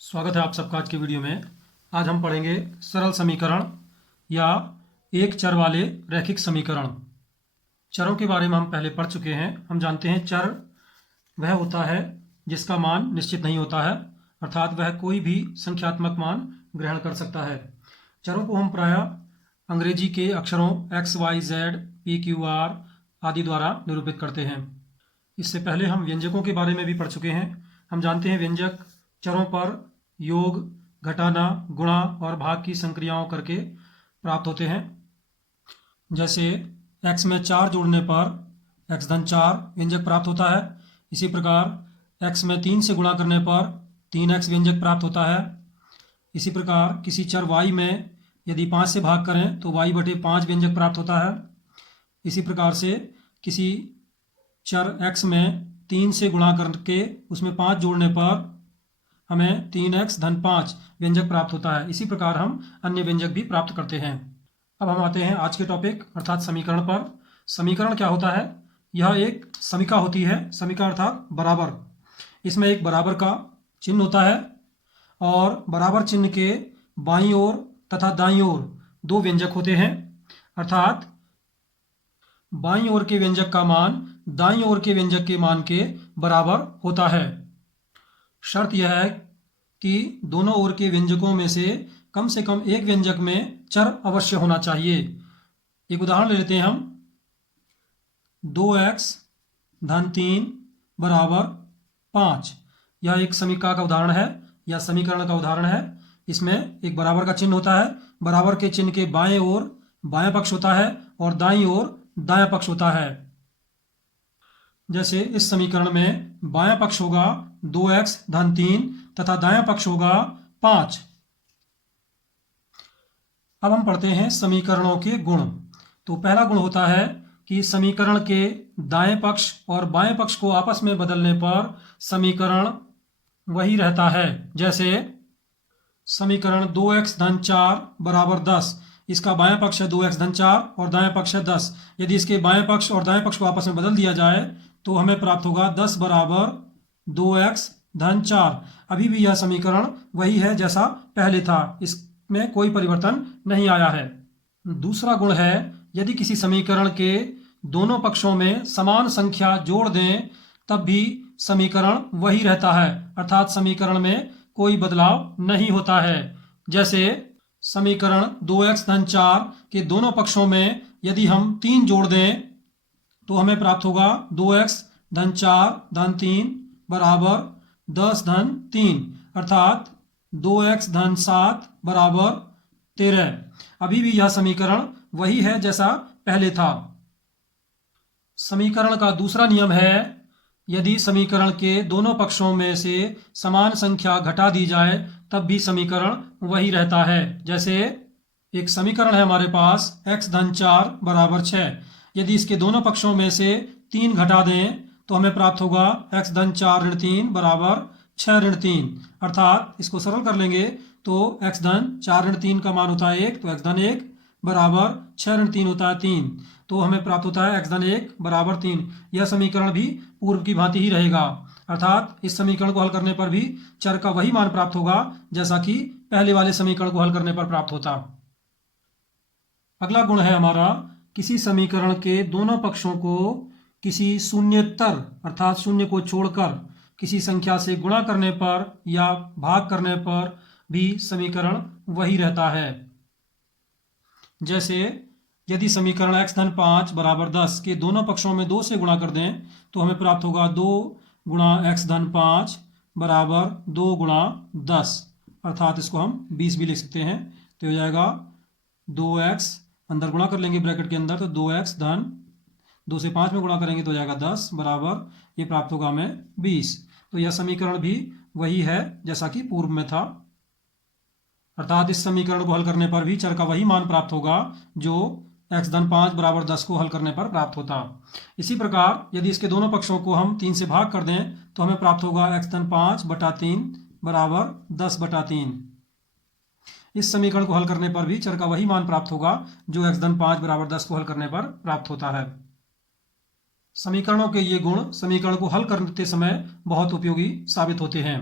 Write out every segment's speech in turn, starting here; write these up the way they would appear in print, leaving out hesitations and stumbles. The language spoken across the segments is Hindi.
स्वागत है आप सबका आज की वीडियो में। आज हम पढ़ेंगे सरल समीकरण या एक चर वाले रैखिक समीकरण। चरों के बारे में हम पहले पढ़ चुके हैं। हम जानते हैं चर वह होता है जिसका मान निश्चित नहीं होता है, अर्थात वह कोई भी संख्यात्मक मान ग्रहण कर सकता है। चरों को हम प्रायः अंग्रेजी के अक्षरों x, y, z, p, q, r आदि द्वारा निरूपित करते हैं। इससे पहले हम व्यंजकों के बारे में भी पढ़ चुके हैं। हम जानते हैं व्यंजक चरों पर योग, घटाना, गुणा और भाग की संक्रियाओं करके प्राप्त होते हैं। जैसे x में 4 जोड़ने पर x धन 4 व्यंजक प्राप्त होता है। इसी प्रकार x में 3 से गुणा करने पर 3x व्यंजक प्राप्त होता है। इसी प्रकार किसी चर y में यदि 5 से भाग करें तो y बटे 5 व्यंजक प्राप्त होता है। इसी प्रकार से किसी चर x में 3 से गुणा करके उसमें 5 जोड़ने पर हमें 3x धन 5 व्यंजक प्राप्त होता है। इसी प्रकार हम अन्य व्यंजक भी प्राप्त करते हैं। अब हम आते हैं आज के टॉपिक अर्थात समीकरण पर। समीकरण क्या होता है? यह एक समीका होती है। समीका अर्थात बराबर। इसमें एक बराबर का चिन्ह होता है और बराबर चिन्ह के बाईं ओर तथा दाईं ओर दो व्यंजक होते हैं, अर्थात बाईं ओर के व्यंजक का मान दाईं ओर के व्यंजक के मान के बराबर होता है। शर्त यह है कि दोनों ओर के व्यंजकों में से कम एक व्यंजक में चर अवश्य होना चाहिए। एक उदाहरण ले लेते हैं हम। 2x धन 3 बराबर 5। यह एक समीका का उदाहरण है या समीकरण का उदाहरण है। इसमें एक बराबर का चिन्ह होता है। बराबर के चिन्ह के बाएं ओर बायां पक्ष होता है और दाईं ओर दायां पक्ष होता है। जैसे इस समीकरण में बायां पक्ष होगा 2x धन 3 तथा दायां पक्ष होगा 5। अब हम पढ़ते हैं समीकरणों के गुण। तो पहला गुण होता है कि समीकरण के दाएं पक्ष और बाएं पक्ष को आपस में बदलने पर समीकरण वही रहता है। जैसे समीकरण 2x धन 4 बराबर 10। इसका बायां पक्ष है 2x धन 4 और दायां पक्ष है 10। यदि इसके बाएं पक्ष और दाएं पक्ष को आपस में बदल दिया जाए तो हमें प्राप्त होगा 10 बराबर 2x धन 4। अभी भी यह समीकरण वही है जैसा पहले था, इसमें कोई परिवर्तन नहीं आया है। दूसरा गुण है यदि किसी समीकरण के दोनों पक्षों में समान संख्या जोड़ दें तब भी समीकरण वही रहता है, अर्थात समीकरण में कोई बदलाव नहीं होता है। जैसे समीकरण 2x धन 4 के दोनों पक्षों में यदि हम 3 जोड़ दें तो हमें प्राप्त होगा 2x धन 4 धन 3 बराबर 10 धन 3, अर्थात 2x धन 7 बराबर 13। अभी भी यह समीकरण वही है जैसा पहले था। समीकरण का दूसरा नियम है यदि समीकरण के दोनों पक्षों में से समान संख्या घटा दी जाए तब भी समीकरण वही रहता है। जैसे एक समीकरण है हमारे पास x धन 4 बराबर 6। यदि इसके दोनों पक्षों में से 3 घटा दें तो हमें प्राप्त होगा x धन 4 ऋण 3 बराबर 6 ऋण 3, अर्थात इसको सरल कर लेंगे तो x धन 4 ऋण 3 का मान होता है 1, तो x धन 1 बराबर 6 ऋण 3 होता है 3, तो हमें प्राप्त होता है x धन 1 बराबर 3। यह समीकरण भी पूर्व की भांति ही रहेगा, अर्थात इस समीकरण को हल करने पर भी चर का वही मान प्राप्त होगा जैसा कि पहले वाले समीकरण को हल करने पर प्राप्त होता। अगला गुण है हमारा किसी समीकरण के दोनों पक्षों को किसी शून्येतर अर्थात शून्य को छोड़कर किसी संख्या से गुणा करने पर या भाग करने पर भी समीकरण वही रहता है। जैसे यदि समीकरण x धन 5 बराबर 10 के दोनों पक्षों में 2 से गुणा कर दें तो हमें प्राप्त होगा 2 गुणा x धन 5 बराबर 2 गुणा 10, अर्थात इसको हम 20 भी लिख सकते हैं। तो हो जाएगा 2x अंदर गुणा कर लेंगे ब्रैकेट के अंदर, तो 2x धन 2 से 5 में गुणा करेंगे तो हो जाएगा 10 बराबर ये प्राप्त होगा हमें 20। तो यह समीकरण भी वही है जैसा कि पूर्व में था, अर्थात इस समीकरण को हल करने पर भी चर का वही मान प्राप्त होगा जो x धन 5 बराबर 10 को हल करने पर प्राप्त होता। इसी प्रकार यदि इसके दोनों पक्षों को हम 3 से भाग कर दें तो हमें प्राप्त होगा x धन 5 बटा 3 बराबर 10 बटा 3। इस समीकरण को हल करने पर भी चर का वही मान प्राप्त होगा जो x धन 5 बराबर 10 को हल करने पर प्राप्त होता है। समीकरणों के ये गुण समीकरण को हल करते समय बहुत उपयोगी साबित होते हैं।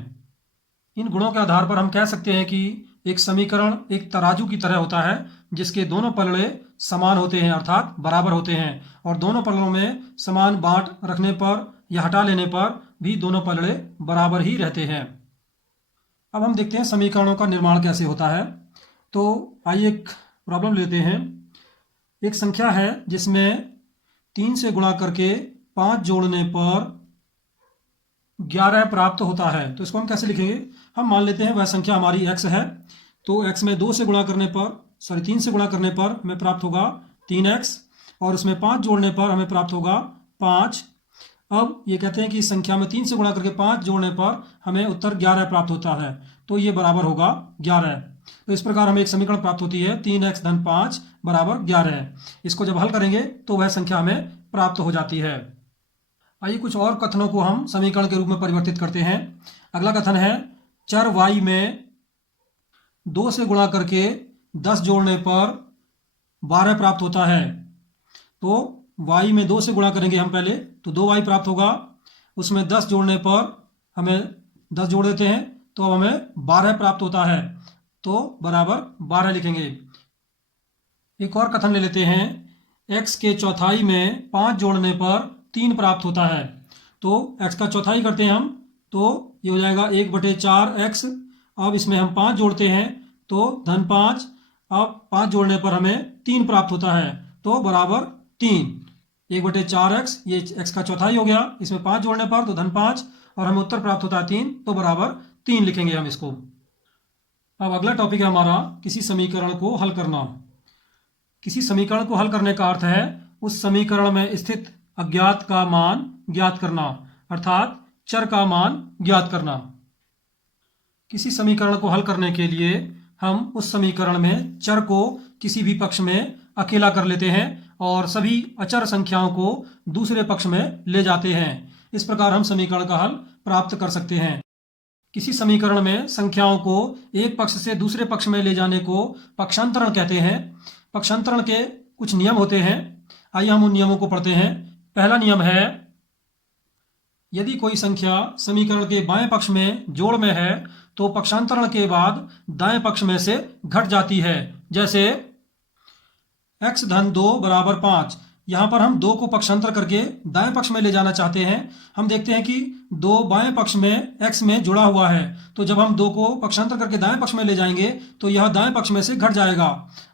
इन गुणों के आधार पर हम कह सकते हैं कि एक समीकरण एक तराजू की तरह होता है जिसके दोनों पलड़े समान होते हैं अर्थात बराबर होते हैं, और दोनों पलड़ों में समान बांट रखने पर या हटा लेने पर भी दोनों पलड़े बराबर ही रहते हैं। अब हम देखते हैं समीकरणों का निर्माण कैसे होता है। तो आइए एक प्रॉब्लम लेते हैं। एक संख्या है जिसमें 3 से गुणा करके 5 जोड़ने पर 11 प्राप्त होता है। तो इसको हम कैसे लिखेंगे? हम मान लेते हैं वह संख्या हमारी x है, तो x में 2 से गुणा करने पर 3 से गुणा करने पर हमें प्राप्त होगा 3x, और उसमें 5 जोड़ने पर हमें प्राप्त होगा 5। अब ये कहते हैं कि इस संख्या में 3 से गुणा करके 5 जोड़ने पर हमें उत्तर 11 प्राप्त होता है, तो ये बराबर होगा 11। तो इस प्रकार हमें एक समीकरण प्राप्त होती है 3x धन 5 बराबर 11। इसको जब हल करेंगे तो वह संख्या हमें प्राप्त हो जाती है। आइए कुछ और कथनों को हम समीकरण के रूप में परिवर्तित करते हैं। अगला कथन है चर y में 2 से गुणा करके 10 जोड़ने पर 12 प्राप्त होता है। तो y में 2 से गुणा करेंगे हम पहले, तो 2y प्राप्त होगा, उसमें 10 जोड़ने पर हमें 10 जोड़ देते हैं तो अब हमें 12 प्राप्त होता है, तो बराबर 12 लिखेंगे। एक और कथन ले लेते हैं, x के चौथाई में 5 जोड़ने पर 3 प्राप्त होता है। तो x का चौथाई करते हैं हम, तो ये हो जाएगा 1/4x। अब इसमें हम 5 जोड़ते हैं तो धन 5, अब 5 जोड़ने पर हमें 3 प्राप्त होता है, तो बराबर 3। 1/4x, ये x का चौथाई हो गया, इसमें 5 जोड़ने पर तो धन 5, और हमें उत्तर प्राप्त होता है 3, तो बराबर 3 लिखेंगे हम इसको। अब अगला टॉपिक है हमारा किसी समीकरण को हल करना। किसी समीकरण को हल करने का अर्थ है उस समीकरण में स्थित अज्ञात का मान ज्ञात करना, अर्थात चर का मान ज्ञात करना। किसी समीकरण को हल करने के लिए हम उस समीकरण में चर को किसी भी पक्ष में अकेला कर लेते हैं और सभी अचर संख्याओं को दूसरे पक्ष में ले जाते हैं। इस प्रकार हम समीकरण का हल प्राप्त कर सकते हैं। किसी समीकरण में संख्याओं को एक पक्ष से दूसरे पक्ष में ले जाने को पक्षांतरण कहते हैं। पक्षांतरण के कुछ नियम होते हैं, आइए हम उन नियमों को पढ़ते हैं। पहला नियम है, यदि कोई संख्या समीकरण के बाएं पक्ष में जोड़ में है तो पक्षांतरण के बाद दाएं पक्ष में से घट जाती है। जैसे x धन 2 बराबर 5, यहाँ पर हम 2 को पक्षांतर करके दाएं पक्ष में ले जाना चाहते हैं। हम देखते हैं कि 2 बाएं पक्ष में x में जुड़ा हुआ है, तो जब हम 2 को पक्षांतर करके दाएं पक्ष में ले जाएंगे तो यह दाएं पक्ष में से घट जाएगा,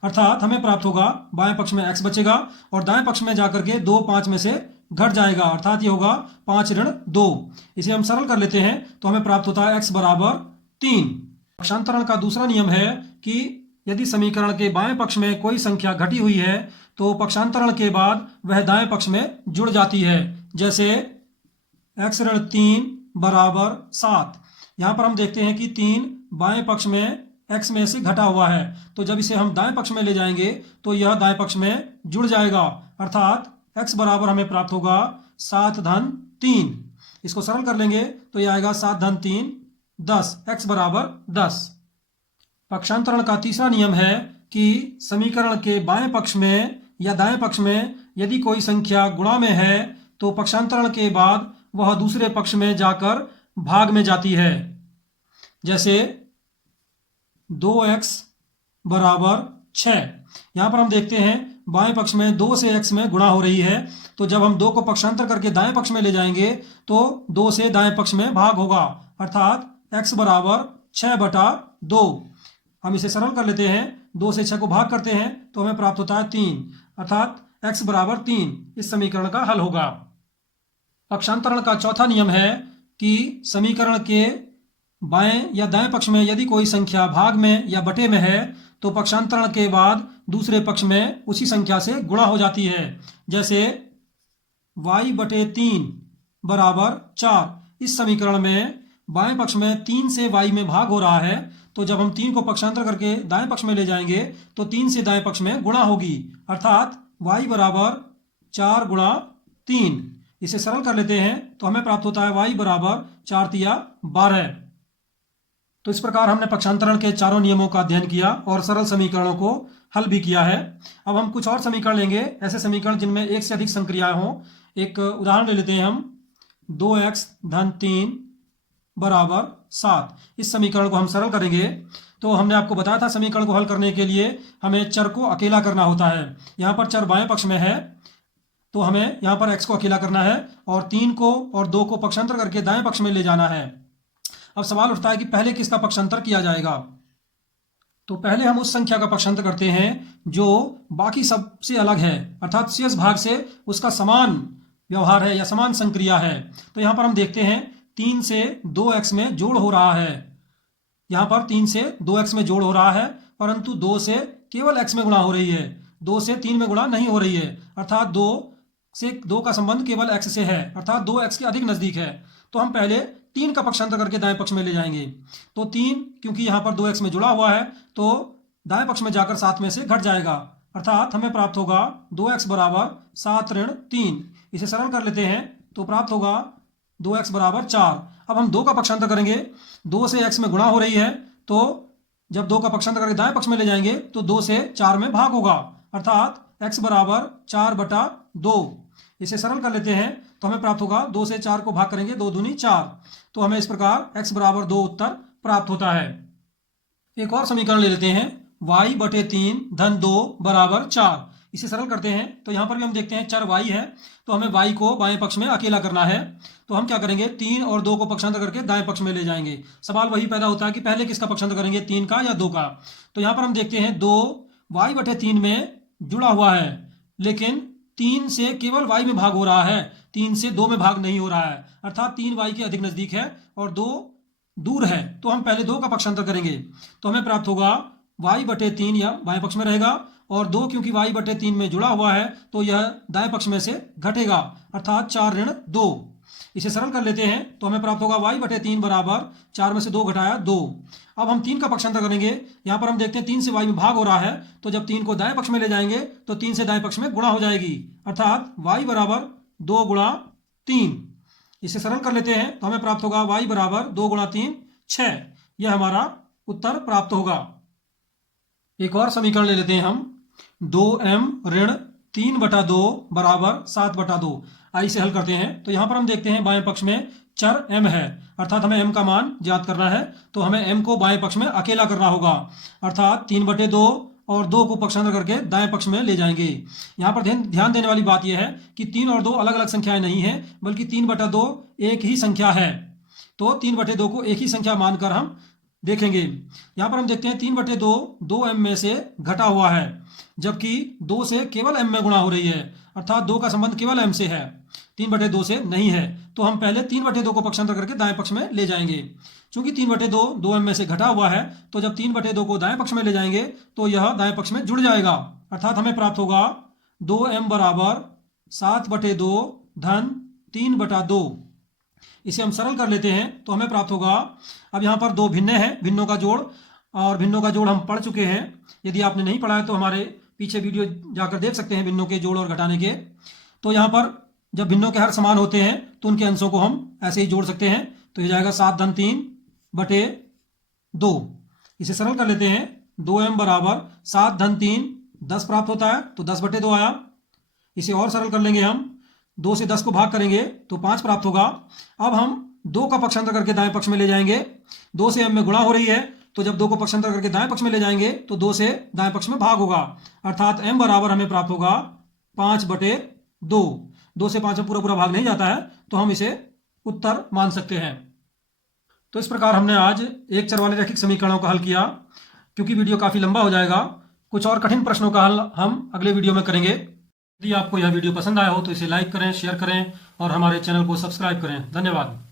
अर्थात हमें प्राप्त होगा बाएं पक्ष में x बचेगा और दाएं पक्ष में जाकर के 2 5 में से घट जाएगा, अर्थात ये होगा 5 ऋण 2। इसे हम सरल कर लेते हैं तो हमें प्राप्त होता है x बराबर 3। पक्षांतरण का दूसरा नियम है कि यदि समीकरण के बाएं पक्ष में कोई संख्या घटी हुई है तो पक्षांतरण के बाद वह दाएं पक्ष में जुड़ जाती है। जैसे x ऋण 3 बराबर 7, यहाँ पर हम देखते हैं कि 3 बाएं पक्ष में x में से घटा हुआ है, तो जब इसे हम दाएं पक्ष में ले जाएंगे तो यह दाएं पक्ष में जुड़ जाएगा, अर्थात x बराबर हमें प्राप्त होगा 7 धन 3। इसको सरल कर लेंगे तो यह आएगा 7 धन 3 10, x बराबर 10। पक्षांतरण का तीसरा नियम है कि समीकरण के बाएं पक्ष में या दाएं पक्ष में यदि कोई संख्या गुणा में है तो पक्षांतरण के बाद वह दूसरे पक्ष में जाकर भाग में जाती है। जैसे 2x बराबर 6, यहाँ पर हम देखते हैं बाएं पक्ष में 2 से x में गुणा हो रही है, तो जब हम 2 को पक्षांतर करके दाएं पक्ष में ले जाएंगे तो 2 से दाएं पक्ष में भाग होगा, अर्थात x बराबर 6/2। हम इसे सरल कर लेते हैं, 2 से 6 को भाग करते हैं तो हमें प्राप्त होता है 3, अर्थात x बराबर 3 इस समीकरण का हल होगा। पक्षांतरण का चौथा नियम है कि समीकरण के बाएं या दाएं पक्ष में यदि कोई संख्या भाग में या बटे में है तो पक्षांतरण के बाद दूसरे पक्ष में उसी संख्या से गुणा हो जाती है। जैसे y/3 बराबर 4, इस समीकरण में बाएं पक्ष में 3 से y में भाग हो रहा है, तो जब हम 3 को पक्षांतर करके दाएं पक्ष में ले जाएंगे तो 3 से दाएं पक्ष में गुणा होगी, अर्थात y बराबर 4 गुणा 3। इसे सरल कर लेते हैं तो हमें प्राप्त होता है y बराबर 4 तिया 12। तो इस प्रकार हमने पक्षांतरण के चारों नियमों का अध्ययन किया और सरल समीकरणों को हल भी किया है। अब हम कुछ और समीकरण लेंगे, ऐसे समीकरण जिनमें एक से अधिक संक्रियाएं हों। एक उदाहरण ले लेते हैं हम, 2x धन 3 बराबर 7। इस समीकरण को हम सरल करेंगे तो हमने आपको बताया था समीकरण को हल करने के लिए हमें चर को अकेला करना होता है। यहाँ पर चर बाएं पक्ष में है तो हमें यहाँ पर x को अकेला करना है और 3 को और 2 को पक्षांतर करके दाएं पक्ष में ले जाना है। अब सवाल उठता है कि पहले किसका पक्षांतर किया जाएगा। तो पहले हम उस संख्या का पक्षांतर करते हैं जो बाकी सबसे अलग है, अर्थात शेष भाग से उसका समान व्यवहार है या समान संक्रिया है। तो यहाँ पर हम देखते हैं 3 से 2x में जोड़ हो रहा है। यहाँ पर 3 से 2x में जोड़ हो रहा है, परंतु 2 से केवल x में गुणा हो रही है, 2 से 3 में गुणा नहीं हो रही है। अर्थात 2 से 2 का संबंध केवल x से है, अर्थात 2x के अधिक नजदीक है। तो हम पहले 3 का पक्षांतर करके दाएं पक्ष में ले जाएंगे। तो 3 क्योंकि यहाँ पर 2x में जुड़ा हुआ है तो दाएं पक्ष में जाकर 7 में से घट जाएगा, अर्थात हमें प्राप्त होगा 2x बराबर 7 ऋण 3। इसे सरल कर लेते हैं तो प्राप्त होगा 2x बराबर 4। अब हम 2 का पक्षांतर करेंगे, 2 से x में गुणा हो रही है तो जब 2 का पक्षांतर करके दाएं पक्ष में ले जाएंगे तो 2 से 4 में भाग होगा, अर्थात x बराबर 4/2। इसे सरल कर लेते हैं तो हमें प्राप्त होगा 2 से 4 को भाग करेंगे 2 दूनी 4, तो हमें इस प्रकार x बराबर 2 उत्तर प्राप्त होता है। एक और समीकरण ले लेते हैं y/3 धन 2 बराबर 4। इसे सरल करते हैं तो यहाँ पर भी हम देखते हैं चर y है तो हमें y को बाएं पक्ष में अकेला करना है। तो हम क्या करेंगे 3 और 2 को पक्षांतर करके दाएं पक्ष में ले जाएंगे। सवाल वही पैदा होता है कि पहले किसका पक्षांतर करेंगे, 3 का या 2 का। तो यहाँ पर हम देखते हैं 2 y/3 में जुड़ा हुआ है, लेकिन 3 से केवल y में भाग हो रहा है, 3 से 2 में भाग नहीं हो रहा है, अर्थात 3 y के अधिक नजदीक है और 2 दूर है। तो हम पहले 2 का पक्षांतर करेंगे तो हमें प्राप्त होगा y/3 या बाएं पक्ष में रहेगा, और 2 क्योंकि y/3 में जुड़ा हुआ है तो यह दाएं पक्ष में से घटेगा, अर्थात 4 ऋण 2। इसे सरल कर लेते हैं तो हमें प्राप्त होगा y/3 बराबर 4 में से 2 घटाया 2। अब हम 3 का पक्षांतर करेंगे, यहाँ पर हम देखते हैं 3 से y में भाग हो रहा है तो जब 3 को दाएं पक्ष में ले जाएंगे तो 3 से दाएं पक्ष में गुणा हो जाएगी, अर्थात y बराबर 2 गुणा 3। इसे सरल कर लेते हैं तो हमें प्राप्त होगा y बराबर 2 गुणा 3 6। यह हमारा उत्तर प्राप्त होगा। एक और समीकरण ले लेते हैं हम 2m ऋण 3/2 बराबर 7/2। आइए इसे हल करते हैं तो यहाँ पर हम देखते हैं बाएं पक्ष में चर m है, अर्थात हमें m का मान ज्ञात करना है तो हमें m को बाएं पक्ष में अकेला करना होगा, अर्थात 3/2 और 2 को पक्षांतर करके दाएं पक्ष में ले जाएंगे। यहाँ पर ध्यान देने वाली बात यह है कि 3 और 2 अलग अलग संख्याएं नहीं है, बल्कि 3/2 एक ही संख्या है। तो 3/2 को एक ही संख्या मानकर हम देखेंगे। यहाँ पर हम देखते हैं 3/2 2m में से घटा हुआ है, जबकि 2 से केवल m में गुणा हो रही है, अर्थात 2 का संबंध केवल m से है, 3/2 से नहीं है। तो हम पहले 3/2 को पक्षांतर करके दाएं पक्ष में ले जाएंगे। चूंकि 3/2 2m में से घटा हुआ है तो जब 3/2 को दाएं पक्ष में ले जाएंगे तो यह दाएं पक्ष में जुड़ जाएगा, अर्थात हमें प्राप्त होगा 2m बराबर 7/2 धन 3/2। इसे हम सरल कर लेते हैं तो हमें प्राप्त होगा, अब यहाँ पर 2 भिन्न है, भिन्नों का जोड़, और भिन्नों का जोड़ हम पढ़ चुके हैं। यदि आपने नहीं पढ़ा है तो हमारे पीछे वीडियो जाकर देख सकते हैं भिन्नों के जोड़ और घटाने के। तो यहाँ पर जब भिन्नों के हर समान होते हैं तो उनके अंशों को हम ऐसे ही जोड़ सकते हैं, तो ये जाएगा 7 धन 3/2। इसे सरल कर लेते हैं 2m बराबर 7 धन 3 10 प्राप्त होता है तो 10/2 आया। इसे और सरल कर लेंगे हम, 2 से 10 को भाग करेंगे तो 5 प्राप्त होगा। अब हम 2 का पक्षांतर करके दाएं पक्ष में ले जाएंगे, 2 से m में गुणा हो रही है तो जब 2 को पक्षांतर करके दाएं पक्ष में ले जाएंगे तो 2 से दाएं पक्ष में भाग होगा, अर्थात m बराबर हमें प्राप्त होगा 5/2। 2 से 5 में पूरा पूरा भाग नहीं जाता है तो हम इसे उत्तर मान सकते हैं। तो इस प्रकार हमने आज एक चर वाले रैखिक समीकरणों का हल किया। क्योंकि वीडियो काफ़ी लंबा हो जाएगा, कुछ और कठिन प्रश्नों का हल हम अगले वीडियो में करेंगे। यदि आपको यह वीडियो पसंद आया हो तो इसे लाइक करें, शेयर करें और हमारे चैनल को सब्सक्राइब करें। धन्यवाद।